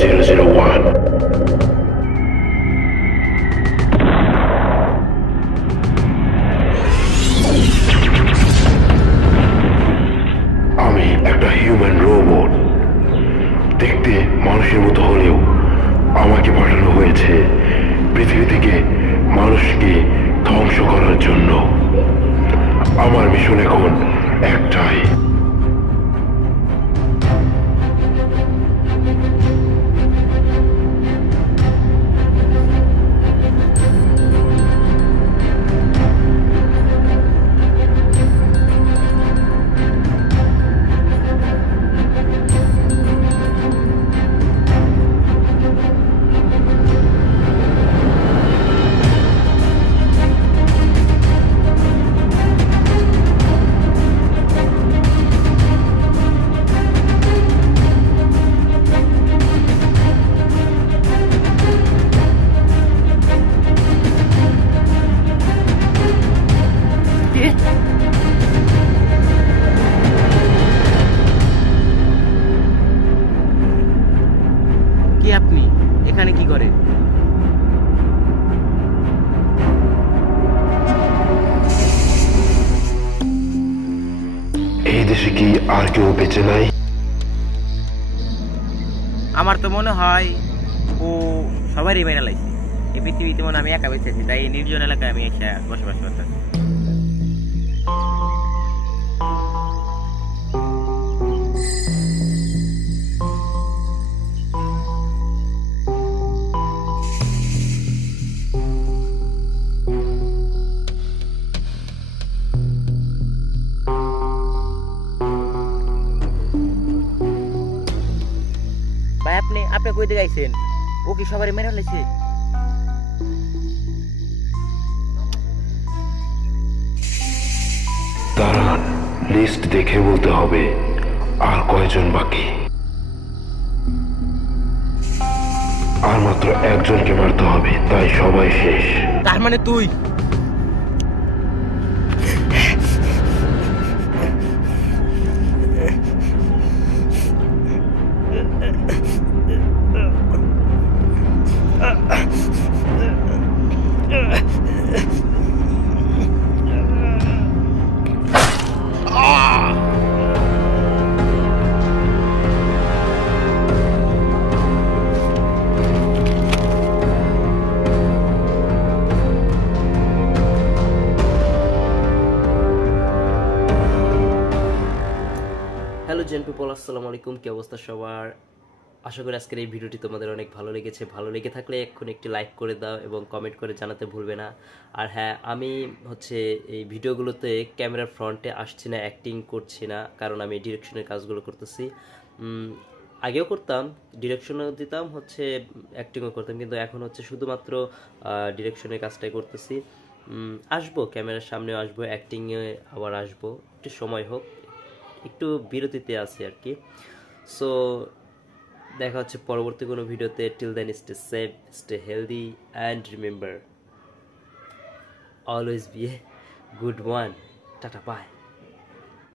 001. আমি একটা human robot. দেখতে মানুষের মতো হলেও আমাকে পাঠানো হয়েছে পৃথিবী থেকে মানুষকে ধ্বংস করার জন্য। আমার মিশন এখন একটাই, কি আপনি এখানে কি করেন? এই দেশে কি আর কেউ বেঁচে নাই? আমার তো মনে হয় ও সবারই মেনে লাইছে। এই পৃথিবীতে মনে আমি একা বেঁচে আছি, তাই এই নির্জন এলাকায় আমি এসে বসবাস করতেছি। ভাই আপনি কই দিকে আইছেন? ও কি সবারই মেরে ফেলেছে? দাঁড়ান, লিস্ট দেখে বলতে হবে আর কয়জন বাকি। আর মাত্র একজনকে মারতে হবে, তাই সবাই শেষ। তার মানে তুই? হ্যালো জেন পিপল, আসসালামু আলাইকুম। কি অবস্থা সবার? আশা করি আজকের এই ভিডিওটি তোমাদের অনেক ভালো লেগেছে। ভালো লেগে থাকলে এখন একটি লাইক করে দাও এবং কমেন্ট করে জানাতে ভুলবে না। আর হ্যাঁ, আমি এই ভিডিওগুলোতে ক্যামেরার ফ্রন্টে আসছি না, অ্যাক্টিং করছি না, কারণ আমি ডিরেকশনের কাজগুলো করতেছি। আগেও করতাম, ডিরেকশনও দিতাম, অ্যাক্টিংও করতাম, কিন্তু এখন শুধুমাত্র ডিরেকশনের কাজটাই করতেছি। আসবো, ক্যামেরার সামনেও আসবো, অ্যাক্টিংয়ে আবার আসবো, একটু সময় হোক, একটু বিরতিতে আছি আর কি। সো দেখা হচ্ছে পরবর্তী কোনো ভিডিওতে। Till then, stay safe, stay healthy, and remember always be a good one. Tata, by.